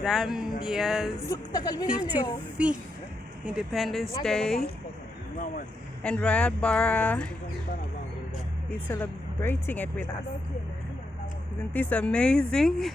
Zambia's 55th Independence Day, and Rayat Bahra is celebrating it with us. Isn't this amazing?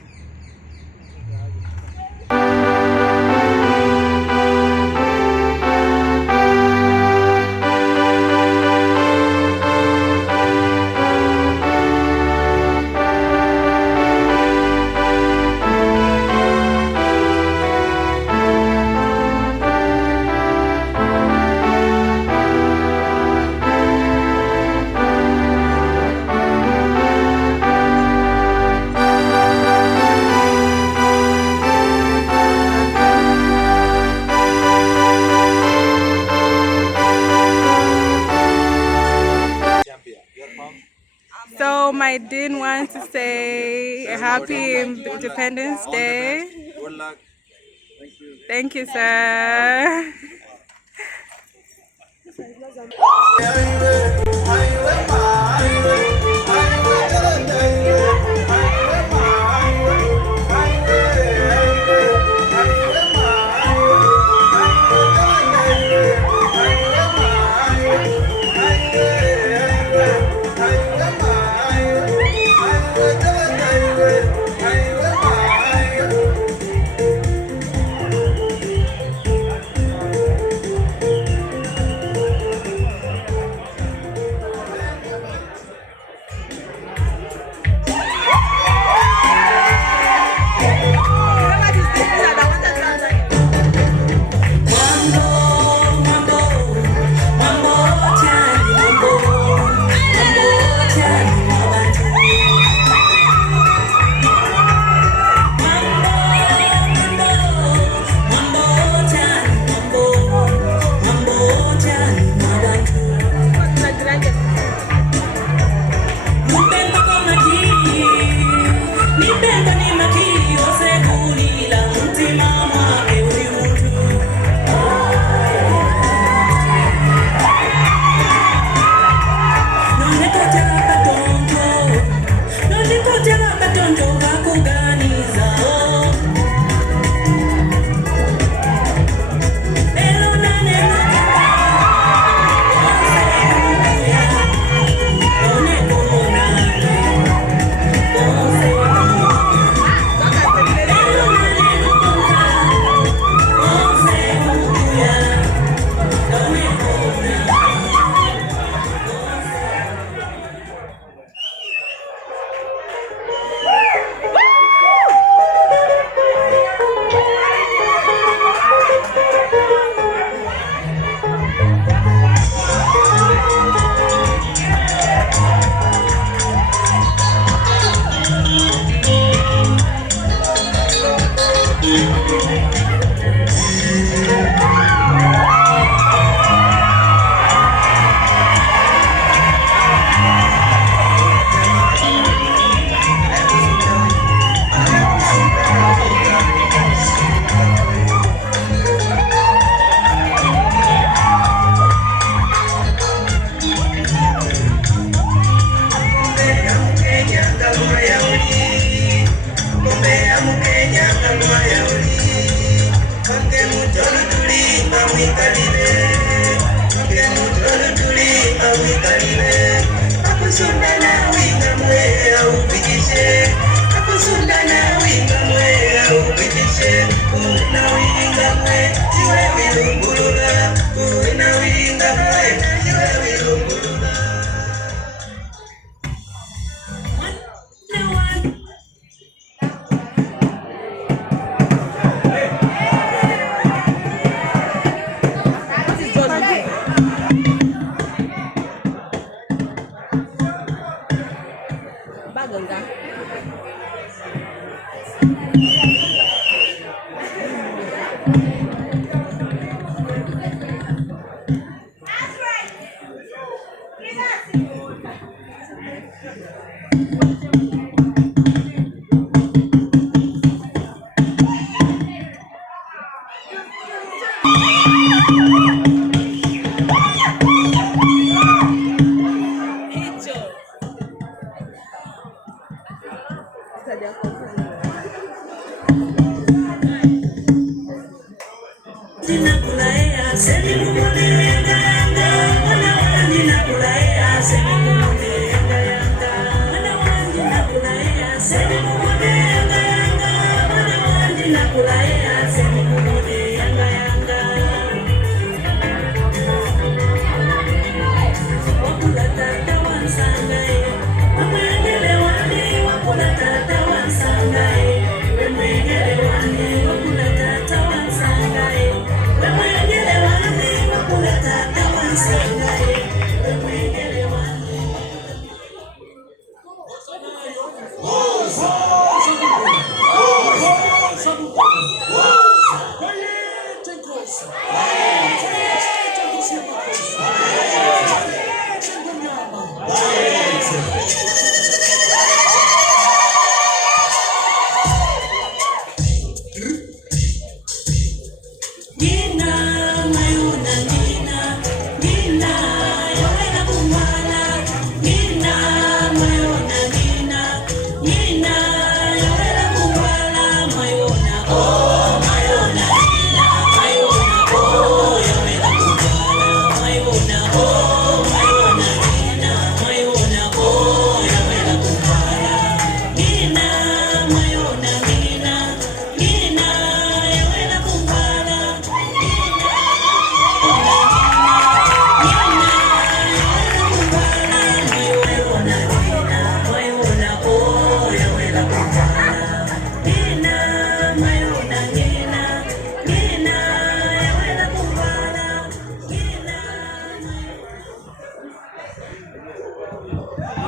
So my dean wants to say a happy Independence Day. Good luck. Thank you, sir.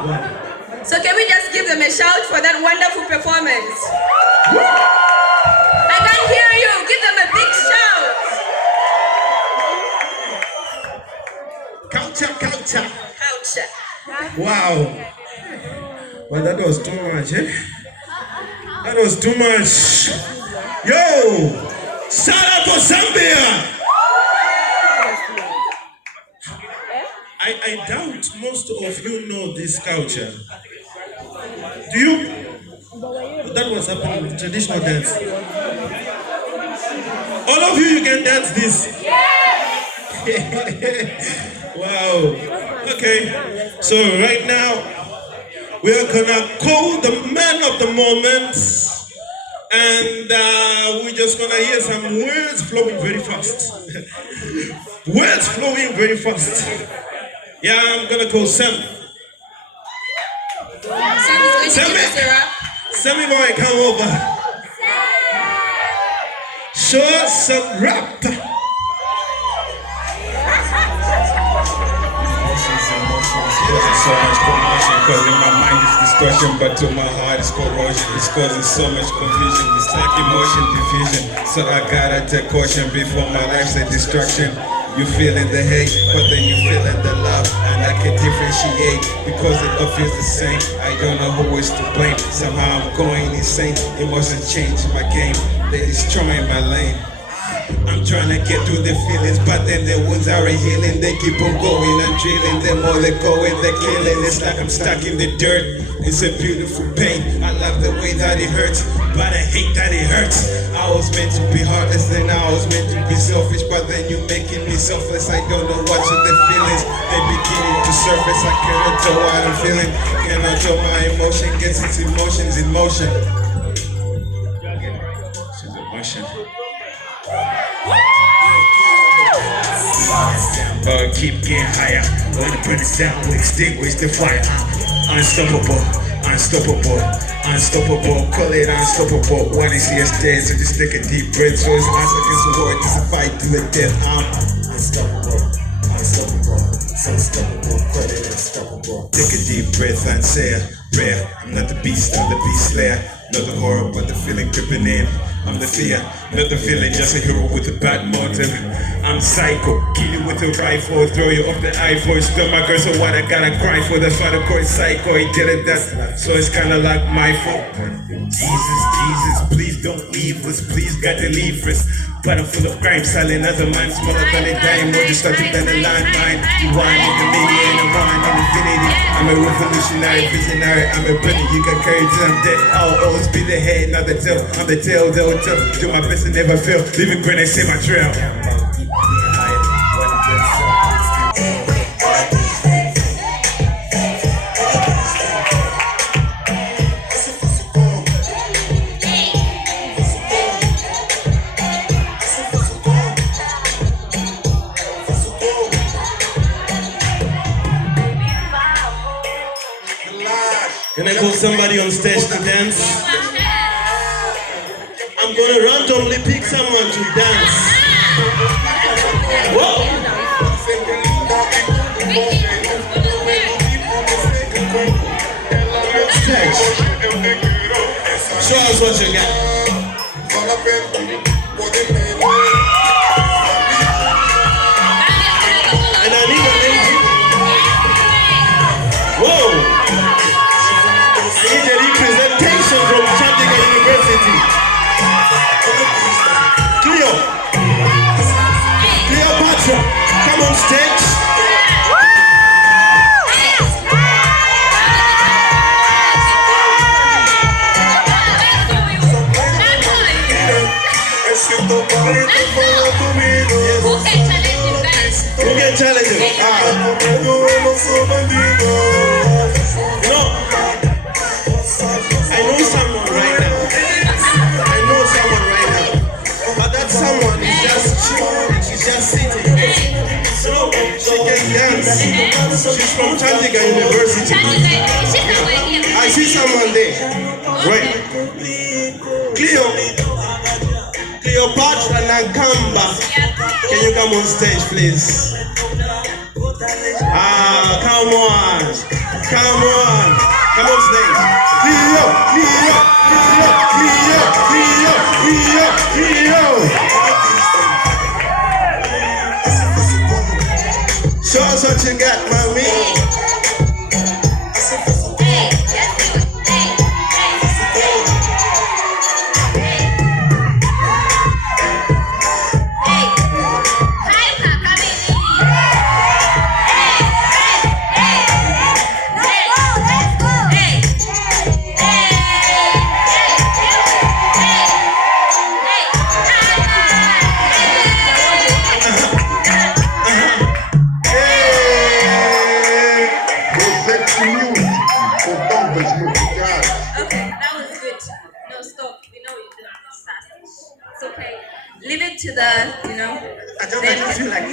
So can we just give them a shout for that wonderful performance? I can't hear you. Give them a big shout. Culture. Culture. Wow. Well, that was too much, eh? That was too much. Yo! Shout out to Zambia! I doubt most of you know this culture. Do you? That was happening in traditional dance. All of you can dance this. Wow. Okay. So right now, we are gonna call the man of the moment. And we're just gonna hear some words flowing very fast. Words flowing very fast. Yeah, I'm gonna call Sam. Sammy boy, come over. Show us some rap. So much commotion, cause in my mind it's distortion, but to my heart it's corrosion. It's causing so much confusion, it's like emotion division. So I gotta take caution before my life's a destruction. You feeling the hate, but then you feeling the love, and I can differentiate because it all feels the same. I don't know who is to blame. Somehow I'm going insane. Emotions change my game, they destroying my lane. I'm trying to get through the feelings, but then the wounds are healing. They keep on going and drilling. The more they go and they're killing. It's like I'm stuck in the dirt. It's a beautiful pain. I love the way that it hurts, but I hate that it hurts. I was meant to be heartless, then I was meant to be selfish, but then you're making me selfless. I don't know what's with the feelings. They're beginning to surface. I cannot tell what I'm feeling. Cannot tell my emotion gets its emotions in motion. She's emotion. Keep getting higher. Wanna burn it down, we extinguish the fire. Unstoppable, unstoppable, unstoppable. Call it unstoppable. Wanna see us dead, so just take a deep breath. So it's us against the world, it's a fight to the death. I'm unstoppable, unstoppable, unstoppable. Call it unstoppable. Take a deep breath and say a prayer. I'm not the beast, I'm the beast slayer. Not the horror, but the feeling creeping in. I'm the fear, not the feeling, just a hero with a bad motive. I'm psycho, kill you with a rifle, throw you off the iPhone, spill my girl, so what I gotta cry for? That's why the call it psycho, he did it, so it's kinda like my fault. Jesus, please don't leave us, please gotta leave us. But I'm full of crime, silent as a man, smaller than a dime, more destructive than a landmine. You wine in the media and a wine in infinity. I'm a revolutionary, visionary, I'm a brilliant, you can carry till I'm dead. I'll always be the head, not the tail, I'm the tail, they'll tell. Do my best and never fail, leaving great and say my trail. Can I call somebody on stage to dance? I'm gonna randomly pick someone to dance. Whoa! Stage. Show us what you got. And I need a lady. Whoa! I need a representation from Chandigarh University. Cleopatra, come on stage. Who can challenge him? I know someone right now. But that someone is just chilling. She's just sitting. So she can dance. She's from Chandigarh University. I see someone there. Right. Cleopatra Nankamba. Can you come on stage, please? Come on. Come on stage. Leo, Leo, Leo, Leo, Leo, Leo, Leo. Show us what you got, mommy. To the, you know, I don't like to feel like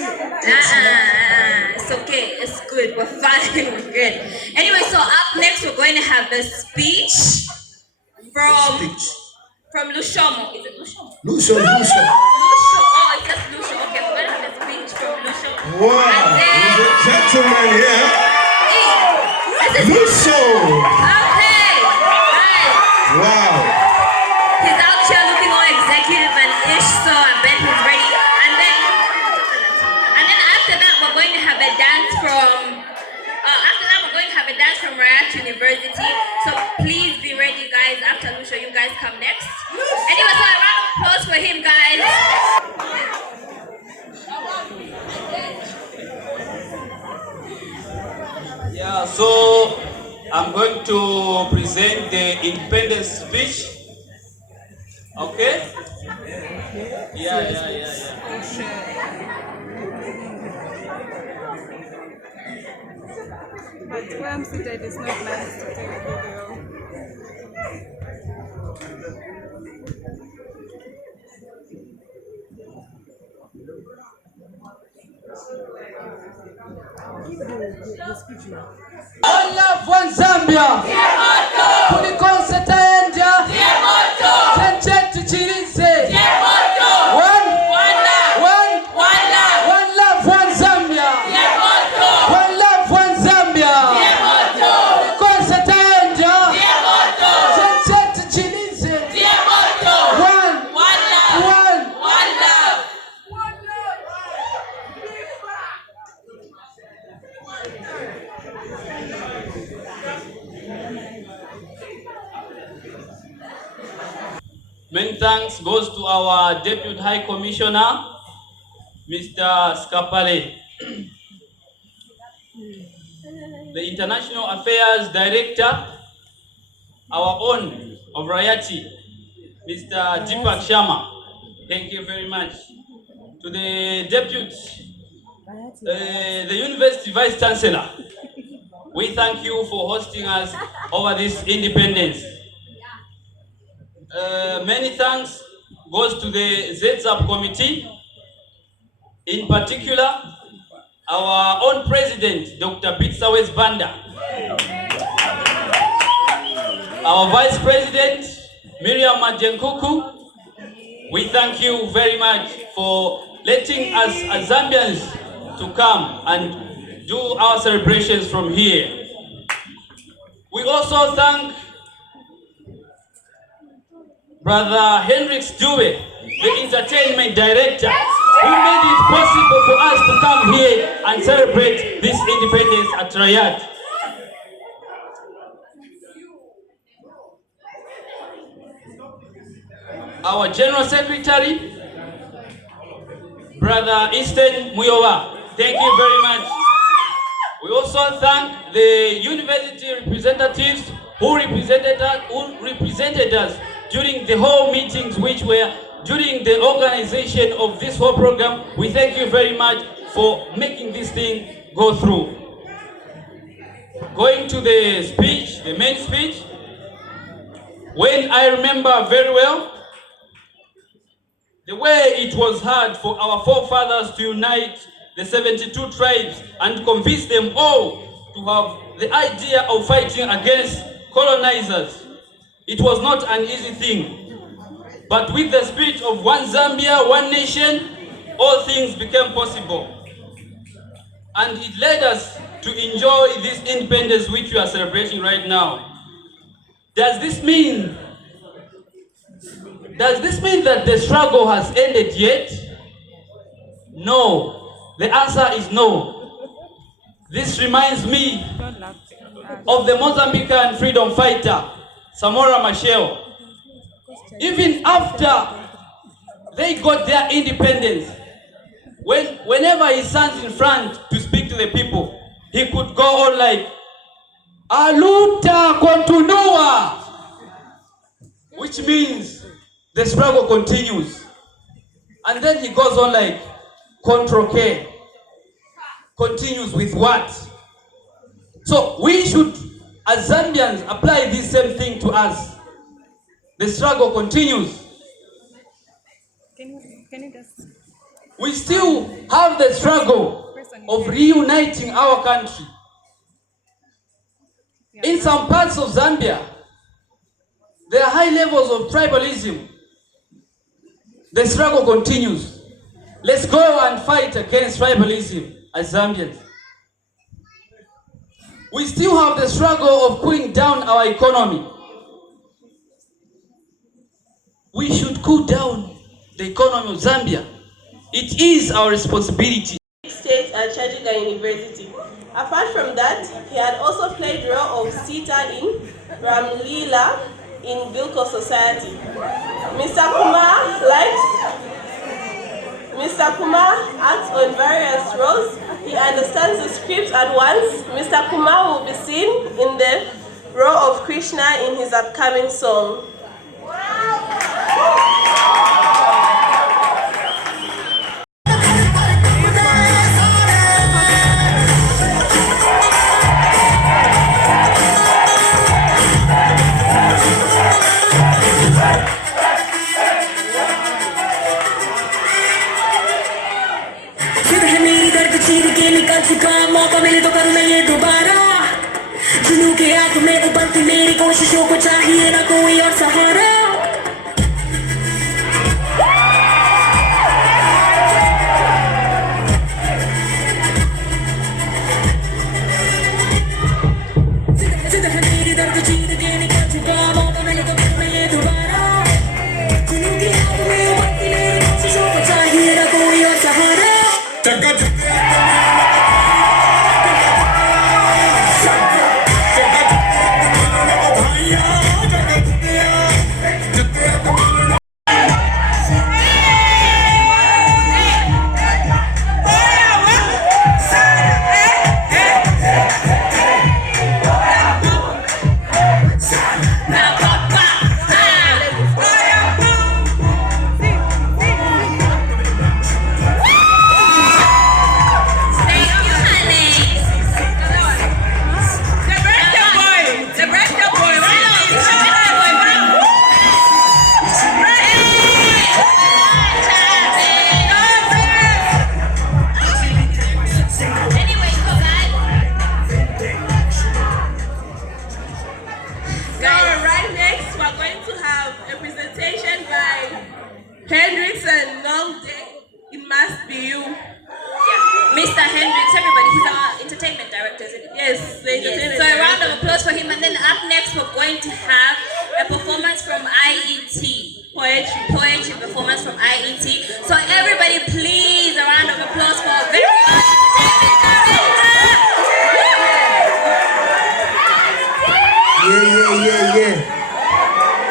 it's okay, it's good, we're fine, we're good. Anyway, so up next we're going to have the speech from Lushomo. Is it Lushomo? Lucio. Lusho. Oh, it's just Lusho. Okay, we're going to have a speech from Lusho. Wow, and then, gentleman here. Lucio. Okay, right. Wow. He's out here looking all executive and ish, so I bet he's ready. And then after that, we're going to have a dance from Rayat University. So please be ready, guys. After Lucia, you guys come next. Anyway, so a round of applause for him, guys. Yeah, so I'm going to present the independence speech. Okay? Yeah. But where I'm seated, it's not nice to take a video. One love, one Zambia. Kulikonse taenja. Kenchetu chirise. One love, one Zambia. One love, one Zambia. Kulikonse taenja. Kenchetu chirise. One love. Many thanks goes to our Deputy High Commissioner, Mr. Skapale. The International Affairs Director, our own of Rayati, Mr. Deepak Sharma. Thank you very much. To the Deputy, the University Vice Chancellor, we thank you for hosting us over this independence. Many thanks goes to the ZSAP committee, in particular, our own president, Dr. Victoria Banda, our vice president, Miriam Majenkuku. We thank you very much for letting us as Zambians to come and do our celebrations from here. We also thank Brother Hendrix Dube, the entertainment director, who made it possible for us to come here and celebrate this independence at Rayat. Our General Secretary, Brother Easton Muyowa, thank you very much. We also thank the university representatives who represented us during the whole meetings which were during the organization of this whole program. We thank you very much for making this thing go through. Going to the speech, the main speech, when I remember very well, the way it was hard for our forefathers to unite the 72 tribes and convince them all to have the idea of fighting against colonizers. It was not an easy thing. But with the spirit of one Zambia, one nation, all things became possible. And it led us to enjoy this independence which we are celebrating right now. Does this mean that the struggle has ended yet? No. The answer is no. This reminds me of the Mozambican freedom fighter, Samora Machel. Even after they got their independence, whenever he stands in front to speak to the people, he could go on like, "Aluta continua," which means the struggle continues. And then he goes on like, "Control K." Continues with what? So we should, as Zambians, apply this same thing to us. The struggle continues. Can you just... We still have the struggle of reuniting our country. In some parts of Zambia, there are high levels of tribalism. The struggle continues. Let's go and fight against tribalism as Zambians. We still have the struggle of cooling down our economy. We should cool down the economy of Zambia. It is our responsibility. State and Chajiga University. Apart from that, he had also played the role of Sita in Ramlila in Gilco Society. Mr. Kumar acts on various roles. He understands the script at once. Mr. Kumar will be seen in the role of Krishna in his upcoming song. मौका मिले तो करूँ मैं ये दोबारा जुनून के आग में उबलती मेरी कोशिशों को चाहिए ना कोई और सहारा जिद है मेरी दर्द चीर के निकल चुका मौका मिले तो करूँ मैं ये दोबारा जुनून के आग में उबलती मेरी कोशिशों को चाहिए ना कोई और सहारा Mr. Hendricks, everybody, he's our entertainment director, isn't he? Yes, the entertainment So a director. round of applause for him. And then up next, we're going to have a performance from IET. Poetry performance from IET. So everybody, please, a round of applause for a very entertainment director. Yeah.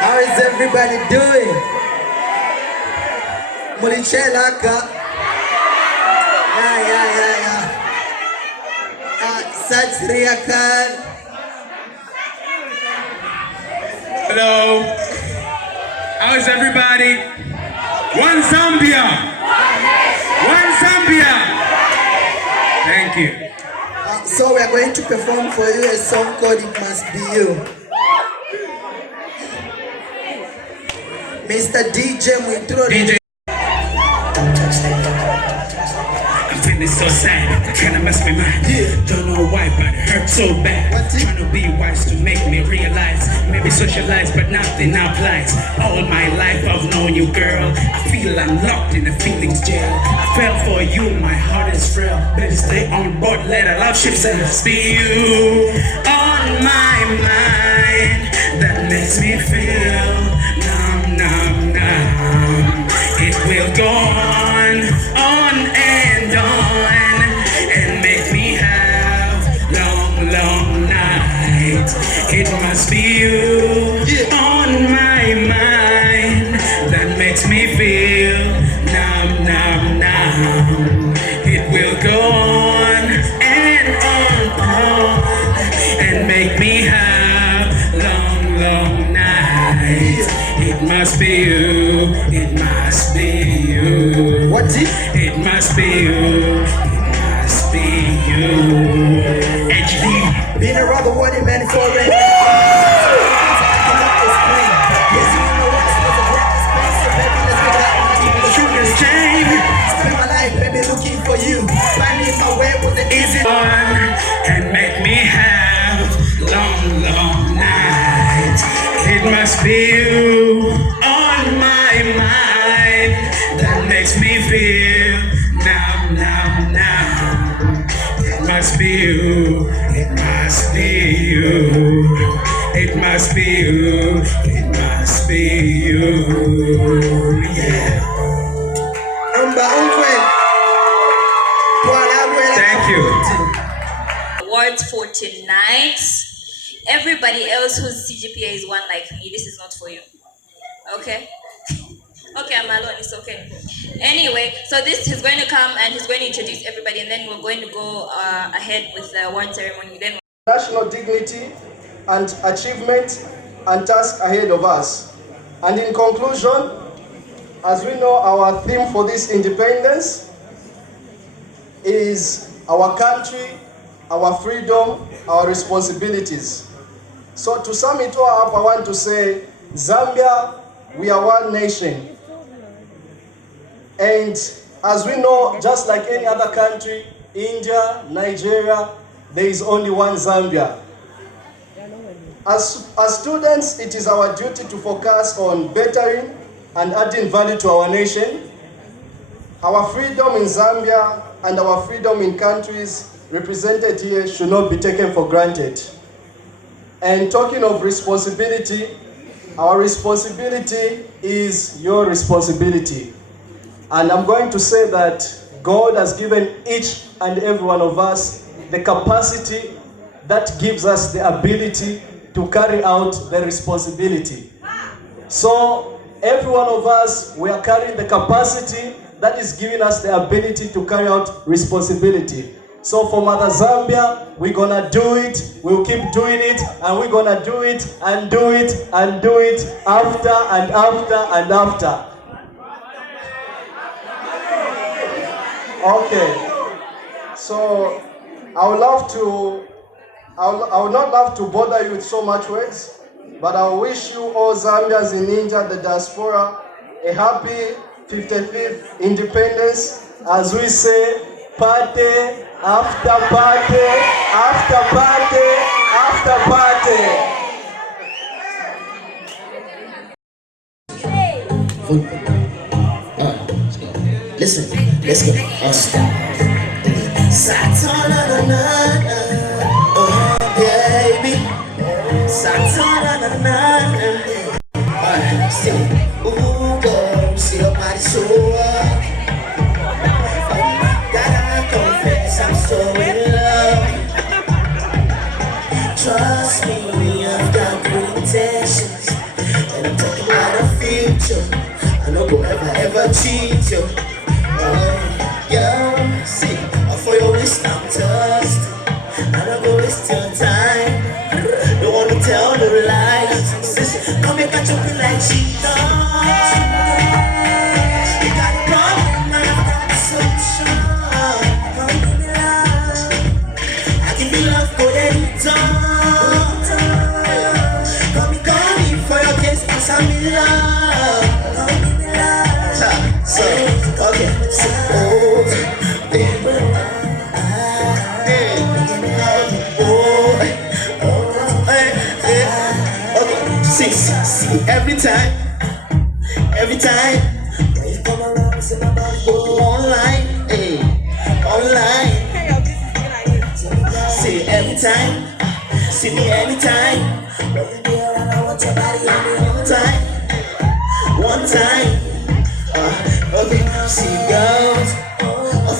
How is everybody doing? Mulichelaka. Yeah. Sat Sri Akal. Hello. How is everybody? One Zambia. One Zambia. Thank you. So we are going to perform for you a song called It Must Be You. Mr. DJ Muitro. DJ. It's so sad, kinda mess me mind. Don't know why, but it hurts so bad. Trying to be wise to make me realize. Maybe socialize, but nothing applies. All my life I've known you, girl. I feel I'm locked in the feelings jail. I fell for you, my heart is frail. Better stay on board, let a love ship sail. Be you on my mind. That It must be you on my mind that makes me feel numb, numb, numb. It will go on and make me have long, long nights. It must be you, it must be you. What's it? It must be you, it must be you. HD. Been around the world in many foreign. Spend my life, baby, looking for you. Finding my way was the easy one and make me have long, long nights. It must be you on my mind that makes me feel numb, numb, numb. It must be you, it must be you. It must be you, it must be you, yeah. Thank you. Awards for tonight. Everybody else whose CGPA is 1 like me, this is not for you. Okay? Okay, I'm alone, it's okay. Anyway, so this is going to come and he's going to introduce everybody and then we're going to go ahead with the award ceremony. Then national dignity and achievement and task ahead of us. And in conclusion, as we know, our theme for this independence is our country, our freedom, our responsibilities. So to sum it all up, I want to say, Zambia, we are one nation. And as we know, just like any other country, India, Nigeria, there is only one Zambia. As students, it is our duty to focus on bettering and adding value to our nation. Our freedom in Zambia and our freedom in countries represented here should not be taken for granted. And talking of responsibility, our responsibility is your responsibility. And I'm going to say that God has given each and every one of us the capacity that gives us the ability to carry out the responsibility. So every one of us, we are carrying the capacity that is giving us the ability to carry out responsibility. So for Mother Zambia, we're gonna do it, we'll keep doing it, and we're gonna do it and do it and do it after and after and after. Okay, so I would not love to bother you with so much words, but I wish you all Zambians in India, the diaspora, a happy 55th independence. As we say, party after party after party after party. Listen, let's go. Baby, ooh, girl, see your body so up. Gotta confess, I'm so in love. Trust me, I've got good intentions, and I'm talking about the future. I know go ever cheat you. Yeah, see, for your wrist I'm thirsty. I don't go waste your time. Don't wanna tell no lies. Sis, come and catch up like cheetahs. You got a problem, and I've got a solution. Come give me love. I give you love for anytime. Come me for your case, cause I'm in love. Come give me love. So, okay, so, see, every time when you come around, I say my body go online, online. See, every time, see me anytime. When you be around, I want your body on me one time. Okay, see girls,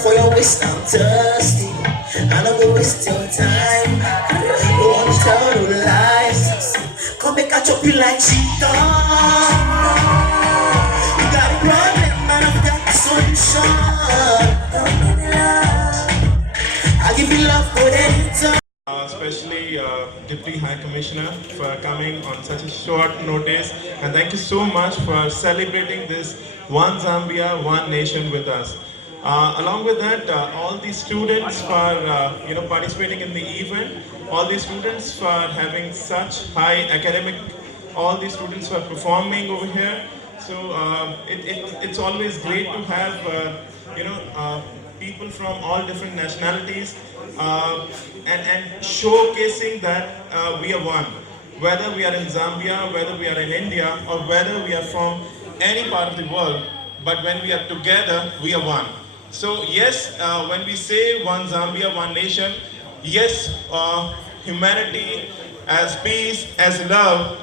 for your waist I'm thirsty. I don't go waste your time. Don't want to tell no lie. make I chop you like cheetah. You got a problem and I've got the solution. I'll give you love for any time. Especially Deputy High Commissioner for coming on such a short notice, and thank you so much for celebrating this One Zambia, One Nation with us. Along with that, all the students for participating in the event, all the students for having such high academic, all the students for performing over here. So it's always great to have people from all different nationalities and showcasing that we are one. Whether we are in Zambia, whether we are in India, or whether we are from any part of the world, but when we are together, we are one. So yes, when we say One Zambia, One Nation, yes, humanity, as peace, as love,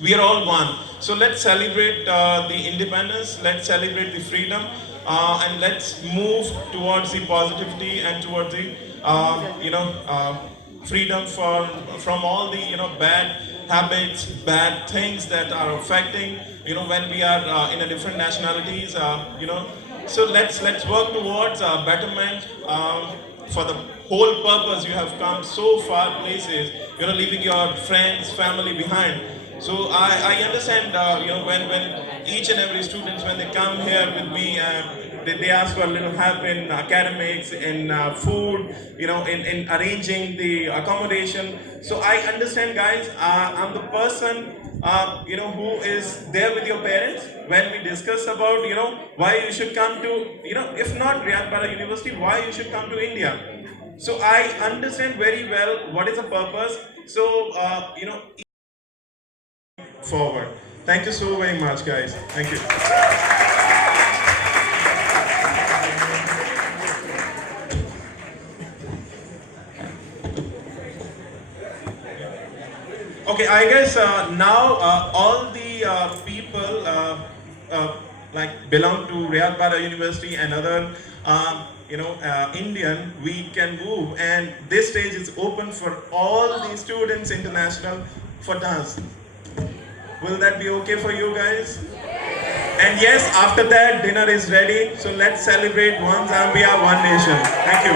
we are all one. So let's celebrate the independence, let's celebrate the freedom, and let's move towards the positivity and towards the freedom from all the bad habits, bad things that are affecting when we are in a different nationalities. So let's work towards betterment. For the whole purpose, you have come so far places, leaving your friends, family behind. So I understand, when each and every student, when they come here with me, they ask for a little help in academics, in food, in arranging the accommodation. So I understand, guys. I'm the person, who is there with your parents when we discuss about, why you should come to, if not Rayat Bahra University, why you should come to India. So I understand very well what is the purpose. So, forward. Thank you so very much, guys. Thank you. Okay, I guess now all the people like belong to Rayat Bahra University and other Indian, we can move, and this stage is open for all the students international for dance. Will that be okay for you guys? And yes, after that dinner is ready, so let's celebrate One Zambia, One Nation. Thank you.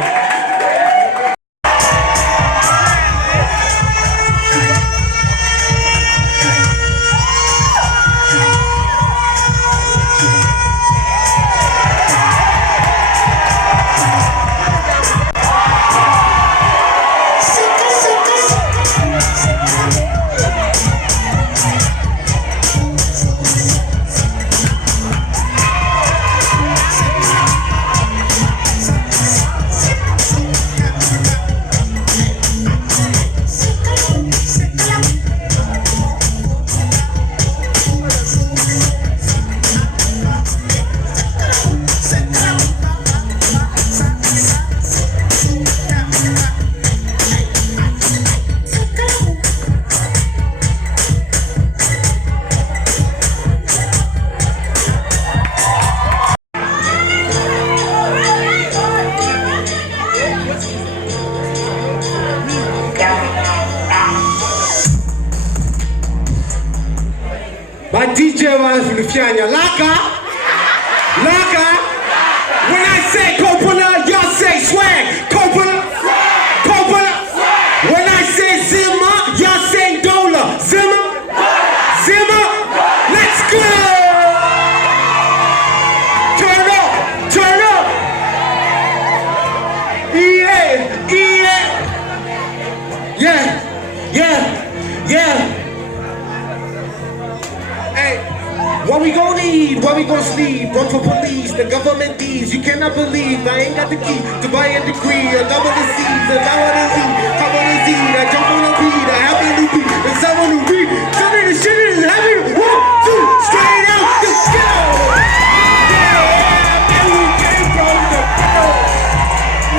My DJ was from the Fianya. Laka! Laka! When I say Coppola, y'all say swag. Coppola! Coppola! When I say Zimmer, y'all say Dola. Zimmer! Zimmer! Let's go! Turn up! Turn up! Yeah! Yeah! Yeah! Yeah! Yeah! What we gon' need, what we gon' sleep, run for police, the government thieves, you cannot believe, I ain't got the key to buy a degree, a double the seeds, and I wanna eat, I wanna eat, I jump on a beat, I happen to be, and someone who read, something the shit is having, 1, 2, straight out the go! Yeah, man, we came from the go!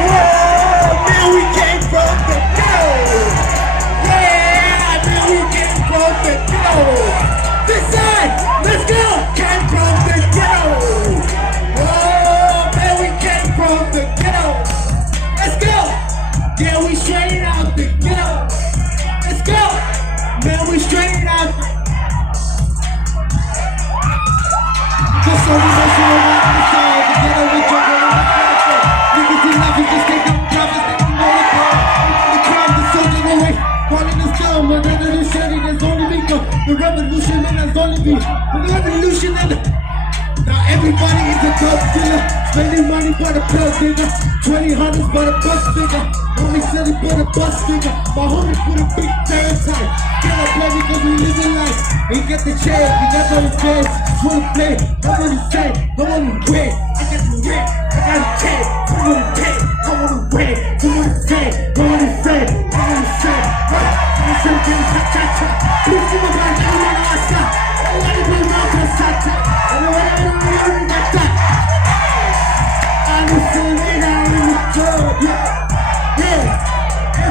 Whoa, man, we came from the go! Yeah, man, we came from the go! This side, let's go! Came from the ghetto! Whoa, man, we came from the ghetto! Let's go! Yeah, we straight out the ghetto! Let's go! I'm a revolutionary, there's only me. The revolution and there's only me. The revolution and now everybody is a drug dealer, spending money for the plug nigga, 20 hundreds for the bus nigga, homie said he put a bus nigga, my homie put a big parasite, get up baby cause we living life, he get the chair, he got no defense, just wanna play, nobody say, no one to win, I got the rent, I got a check, I wanna pay, I wanna win, I wanna say, I wanna say, I wanna say, I wanna say, cha-cha-cha, please give me my name on my side, I wanna be my cha-cha, I wanna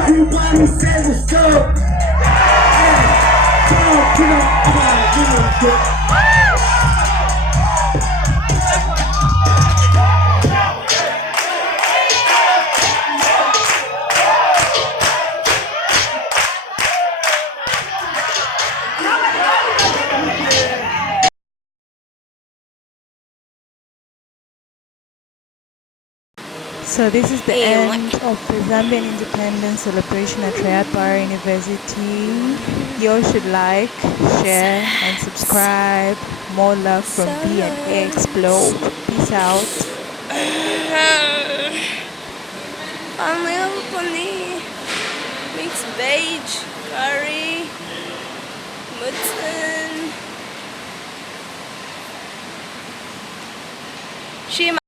everybody say what's up. Yeah. Come on. So this is the end of the Zambian independence celebration at Rayat Bahra University. You all should like, share and subscribe. More love from B and A Explode. Peace out. Family of paneer, mixed veg, curry, mutton.